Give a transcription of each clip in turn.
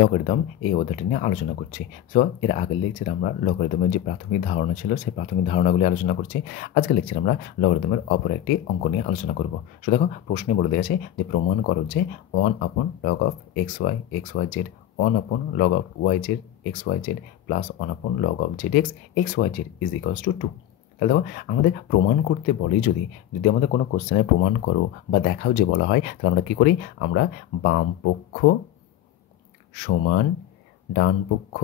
Logarithm এই অধ্যায়টি নিয়ে আলোচনা করছি। সো এর আগের লেকচারে আমরা লগারিদমের যে প্রাথমিক ধারণা ছিল সেই প্রাথমিক ধারণাগুলি আলোচনা করছি। আজকের লেকচারে আমরা লগারিদমের অপর একটি অঙ্ক নিয়ে আলোচনা করব। সো দেখো প্রশ্নে বলে দেওয়া আছে যে প্রমাণ করো যে 1/log of xy log of yz xyz plus 1/log of zx xyz is equals to 2। তাহলে দেখো আমাদের প্রমাণ করতে বলে যদি আমাদের কোনো কোশ্চেনের প্রমাণ করো বা দেখাও যে বলা হয়, তাহলে আমরা কী করি, আমরা বাম পক্ষ সমান ডান পক্ষ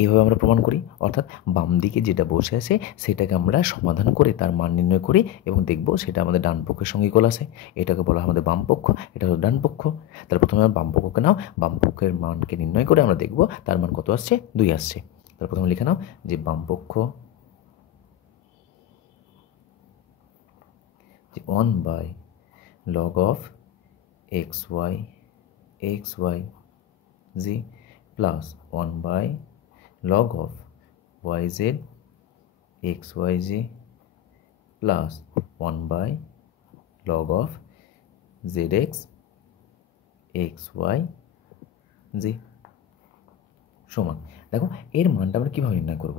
এইভাবে আমরা প্রমাণ করি। অর্থাৎ বাম দিকে যেটা বসে আছে সেটাকে আমরা সমাধান করে তার মান নির্ণয় করি এবং দেখব সেটা আমাদের ডান পক্ষের সঙ্গে ইকুয়াল আছে। এটাকে বলা হয় আমাদের বাম পক্ষ, এটা হলো ডান পক্ষ। তাহলে প্রথমে আমরা বাম পক্ষকে নাও, বাম পক্ষের মানকে নির্ণয় করে আমরা দেখব তার মান কত আসছে, 2 আসছে। তাহলে প্রথমে লিখে নাও যে বাম পক্ষ যে 1/log of xyz plus 1/log of yz xyz plus 1/log of zx xyz সমান। দেখো এর মানটা আমরা কীভাবে নির্ণয় করব,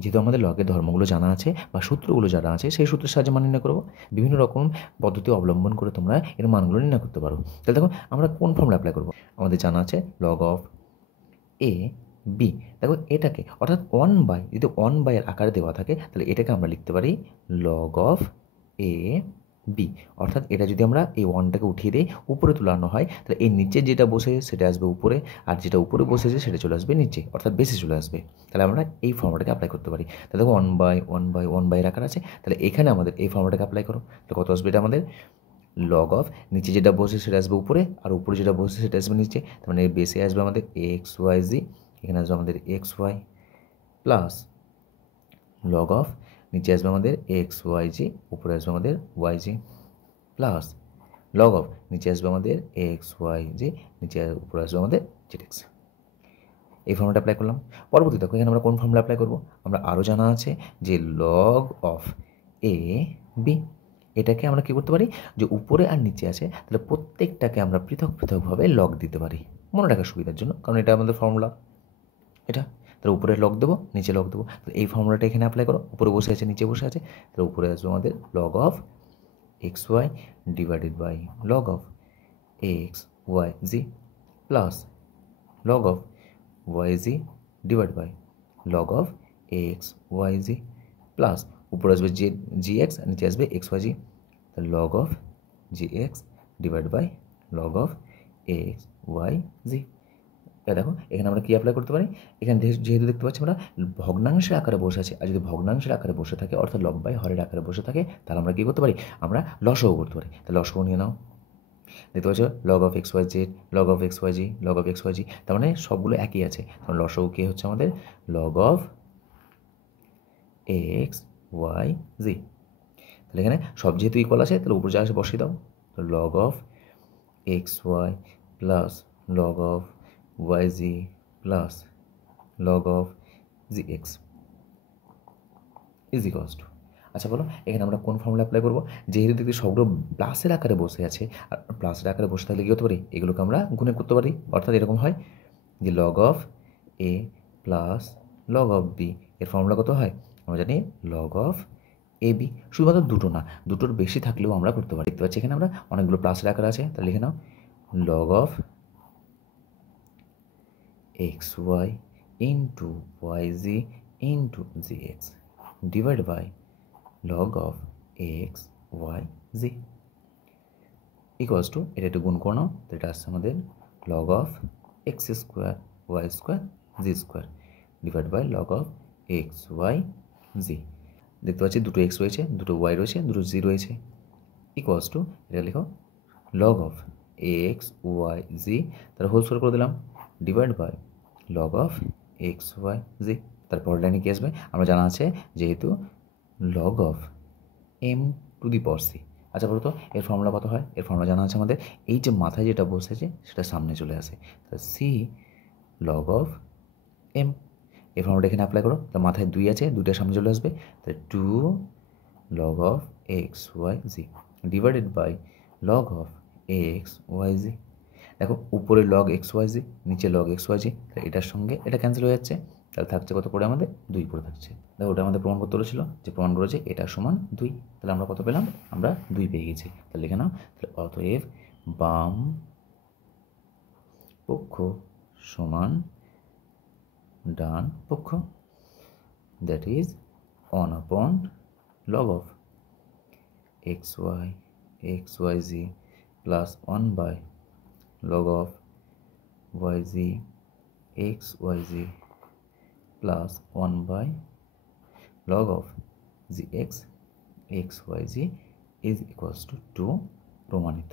যেহেতু আমাদের লগের ধর্মগুলো জানা আছে বা সূত্রগুলো জানা আছে সেই সূত্রের সাহায্যে মান নির্ণয় করব। বিভিন্ন রকম পদ্ধতি অবলম্বন করে তোমরা এর মানগুলো নির্ণয় করতে পারো। তাহলে দেখো আমরা কোন ফর্মুলা অ্যাপ্লাই করব, আমাদের জানা আছে log of a b। দেখো এটাকে অর্থাৎ 1/, যদি 1/, এর আকারে দেওয়া থাকে তাহলে এটাকে আমরা লিখতে পারি log of a b। অর্থাৎ এটা যদি আমরা এই 1টাকে উঠিয়ে দিই, উপরে তুলানো হয়, তাহলে এই নিচে যেটা বসে সেটা আসবে উপরে, আর যেটা উপরে বসেছে সেটা চলে আসবে নিচে, অর্থাৎ বেশি চলে আসবে। তাহলে আমরা এই ফর্মুলাটাকে অ্যাপ্লাই করতে পারি। তাহলে দেখো 1/1/1/, এর আকার আছে, তাহলে এখানে আমাদের এই ফর্মুলাটাকে অ্যাপ্লাই করো। তাহলে কত আসবে, এটা আমাদের log of নিচে যেটা বসে সেটা আসবে উপরে, আর উপরে যেটা বসে সেটা আসবে নিচে। তার মানে বেসে আসবে আমাদের xyz, এখানে আসবে আমাদের xy প্লাস log of নিচে আসবে আমাদের xyz, উপরে আসবে আমাদের yz প্লাস log of নিচে আসবে আমাদের xyz, নিচে উপরে আসবে আমাদের zx। এই ফর্মুলাটা অ্যাপ্লাই করলাম। পরবর্তী দেখো এখানে আমরা কোন ফর্মুলা অ্যাপ্লাই করব, আমরা আরও জানা আছে যে log of a b। এটাকে আমরা কী করতে পারি, যে উপরে আর নিচে আছে তাহলে প্রত্যেকটাকে আমরা পৃথক পৃথকভাবে লগ দিতে পারি মনে রাখার সুবিধার জন্য, কারণ এটা আমাদের ফর্মুলা। এটা তাহলে উপরে লগ দেবো, নিচে লগ দেবো। তাহলে এই ফর্মুলাটা এখানে অ্যাপ্লাই করো, উপরে বসে আছে নিচে বসে আছে, তাহলে উপরে আসবে আমাদের log of xy divided by log of xyz plus log of yz divide by log of xyz plus উপরে আসবে gx, নিচে আসবে xyz, তাহলে log of gx divide by log of xyz। দেখো এখানে আমরা কি অ্যাপ্লাই করতে পারি, এখানে যেহেতু দেখতে পাচ্ছি আমরা ভগ্নাংশের আকারে বসে আছে, আর যদি ভগ্নাংশের আকারে বসে থাকে অর্থাৎ লব বাই হরের আকারে বসে থাকে তাহলে আমরা কী করতে পারি, আমরা লসও করতে পারি। তাহলে লসও নিয়ে নাও, দেখতে পাচ্ছ log of xyz log of xyz log of xyz, তার মানে সবগুলো একই আছে। তাহলে লসও কি হচ্ছে আমাদের log of xyz। তাহলে এখানে সব যেহেতু ইকুয়াল আছে তাহলে উপরে যা আছে বসিয়ে দাও, log of xy plus log of yz plus log of gx is equals to. আচ্ছা বলো এখানে আমরা কোন ফর্মুলা অ্যাপ্লাই করবো, যেহেতু দেখতে সবগুলো প্লাসের আকারে বসে আছে, আর প্লাসের আকারে বসে থাকলে কী হতে পারি, এগুলোকে আমরা গুণে করতে পারি। অর্থাৎ এরকম হয় যে log of a plus log of b, এর ফর্মুলা কত হয় আমরা জানি log of ab। শুধুমাত্র দুটো না, দুটোর বেশি থাকলেও আমরা করতে পারি। দেখতে পাচ্ছি এখানে আমরা অনেকগুলো প্লাসের আকার আছে, তাহলে লিখে নাও log of xy into yz into gx divide by log of xyz equals to, এটা একটু গুণ করো, তো এটা আসছে আমাদের log of x square y square z square divide by log of xyz। দেখতে পাচ্ছি দুটো x রয়েছে, দুটো y রয়েছে, দুটো z রয়েছে, ইকুয়ালস টু এটা লিখো log of xyz, তার হোল স্কোয়ার করে দিলাম divide by log of xyz। তারপর লাইনে কি আসবে, আমরা জানা আছে যেহেতু log of m to the power c। আচ্ছা বলতো এর ফর্মুলা কত হয়, এর ফর্মুলা জানা আছে আমাদের, এই যে মাথায় যেটা বসেছে সেটা সামনে চলে আসে, তাহলে c log of m। এই ফর্মুলাটা এখানে অ্যাপ্লাই করো, তার মাথায় 2 আছে, 2টা সামনে চলে আসবে, তাহলে 2 log of xyz divided by log of xyz। দেখো উপরে লগ এক্স ওয়াই জি, নিচে লগ এক্স ওয়াই জি, তাহলে এটার সঙ্গে এটা ক্যান্সেল হয়ে যাচ্ছে, তাহলে থাকছে কত পড়ে আমাদের 2 পড়ে থাকছে। দেখো ওটা আমাদের প্রমাণ করতে বলেছিল, যে প্রমাণ করেছে এটা সমান 2, তাহলে আমরা কত পেলাম, আমরা 2 পেয়ে গেছি। তাহলে লিখে নাও, তাহলে অতএব বাম পক্ষ সমান ডান পক্ষ, that is 1/log of xyz plus 1/log of yz xyz plus 1/log of gx xyz is equals to 2 প্রমাণিত।